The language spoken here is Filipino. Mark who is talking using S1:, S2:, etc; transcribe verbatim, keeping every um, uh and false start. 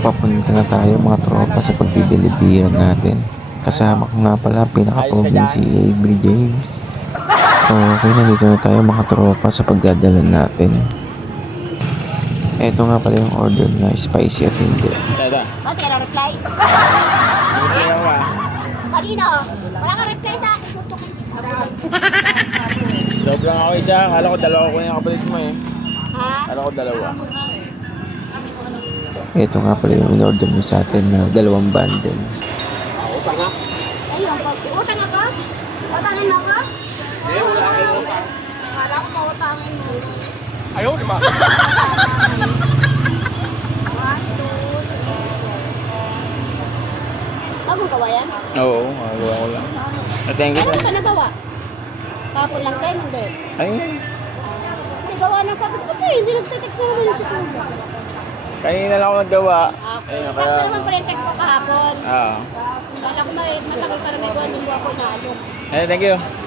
S1: papunta na tayo mga tropa sa pagbibilibiran natin. Kasama ko nga pala pinaka-poging si Avery James. Okay, nandito na tayo mga tropa sa pagdadala natin. Eto nga pala yung order na spicy at hindi.
S2: Dada.
S3: Ba't ka na-reply?
S2: Reply ako ah.
S3: Kanino? Wala ka reply sa akin. Suntukin kita.
S2: Sobrang ako isa. Kala ko dalawa ko yung kapatid mo eh.
S3: Ha?
S2: Kala ko dalawa.
S1: Eto nga pala yung in-order niya sa atin na dalawang bundle.
S2: Utang ha?
S3: Ayun, utang ako? Utangin mo ako?
S2: Eh, wala kayong utang.
S3: Para ko mautangin mo.
S2: Ayaw, di ba?
S3: One, two, three. Ikaw mong gawa yan?
S2: Oo, magawa ko lang. Ah, thank you.
S3: Ano ka nagawa? Kapon lang tayo, hindi.
S2: Ay,
S3: Hindi gawa ng sabi ko, eh, hindi nagte-text na naman yung si Kuya.
S2: kanina lang ako naggawa.
S3: Okay.
S2: Ayun,
S3: Sakto
S2: kaya...
S3: naman pala yung text ko kahapon.
S2: Ah.
S3: Kala ko na, eh, matagal ka na may buwan yung buwan ko na ano.
S2: Eh, thank you.